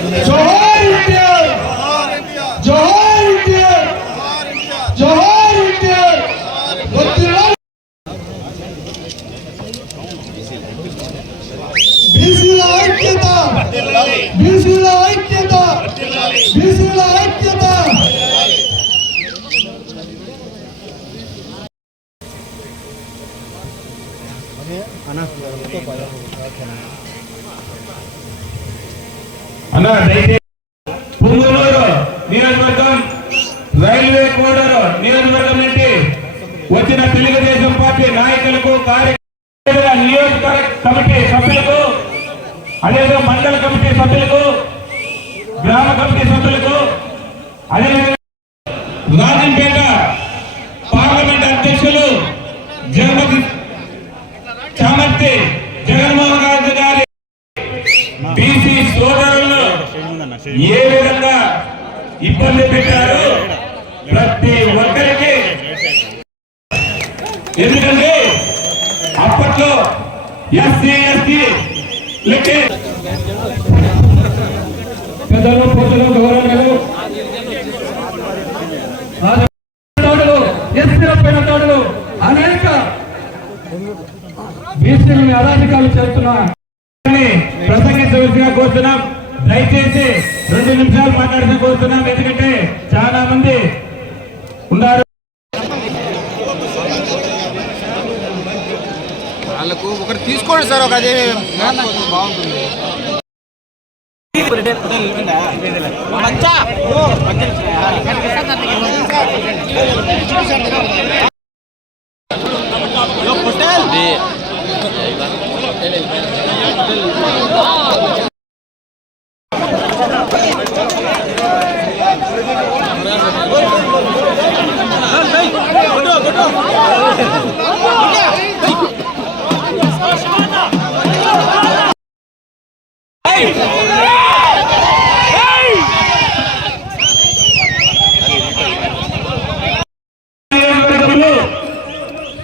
జోహార్ India! జోహార్ India! జోహార్ India! బీసీల ఐక్యత! బీసీల ఐక్యత! బీసీల ఐక్యత! అన్న దయచేసి పుంగనూరు నియోజకవర్గం రైల్వే కోడూరు నియోజకవర్గం నుండి వచ్చిన తెలుగుదేశం పార్టీ నాయకులకు కార్యకర్తల నియోజకవర్గ కమిటీ సభ్యులకు అదేవిధంగా మండల కమిటీ సభ్యులకు గ్రామ కమిటీ సభ్యులకు అదేవిధంగా రాజంపేట పార్లమెంట్ అధ్యక్షులు జగమతి చామర్తి జగన్మోహన్ రెడ్డి గారి బీసీ సోదరు ఏ విధంగా ఇబ్బంది పెట్టారు? ప్రతి ఒక్కరికి. ఎందుకంటే అప్పట్లో ఎస్సీ ఎస్టీ పెద్దలు పొద్దులు గౌరవలు తోడులు ఎస్సీల పైన తోడులు అనేక బీసీలను అరాజకాలు చేస్తున్నా. ప్రసంగించవలసిగా కోరుతున్నాం. దయచేసి రెండు నిమిషాలు మాట్లాడిన కోరుతున్నాం ఎందుకంటే చాలా మంది ఉన్నారు. వాళ్ళకు ఒకటి తీసుకోండి సార్ ఒక అది బాగుంటుంది.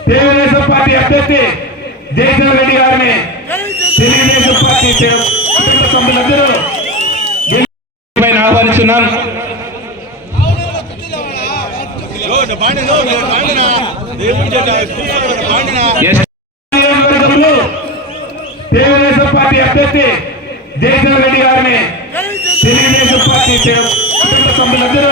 తెలుగుదేశం పార్టీ అభ్యర్థి జయచంద్ర రెడ్డి గారిని తెలుగుదేశం పార్టీ సభ్యులందరూ పైన ఆహ్వానిస్తున్నాం ఎస్. నియోజకవర్గంలో తెలుగుదేశం పార్టీ అభ్యర్థి జయచంద్ర రెడ్డి గారిని తెలుగుదేశం పార్టీ సభ్యులందరూ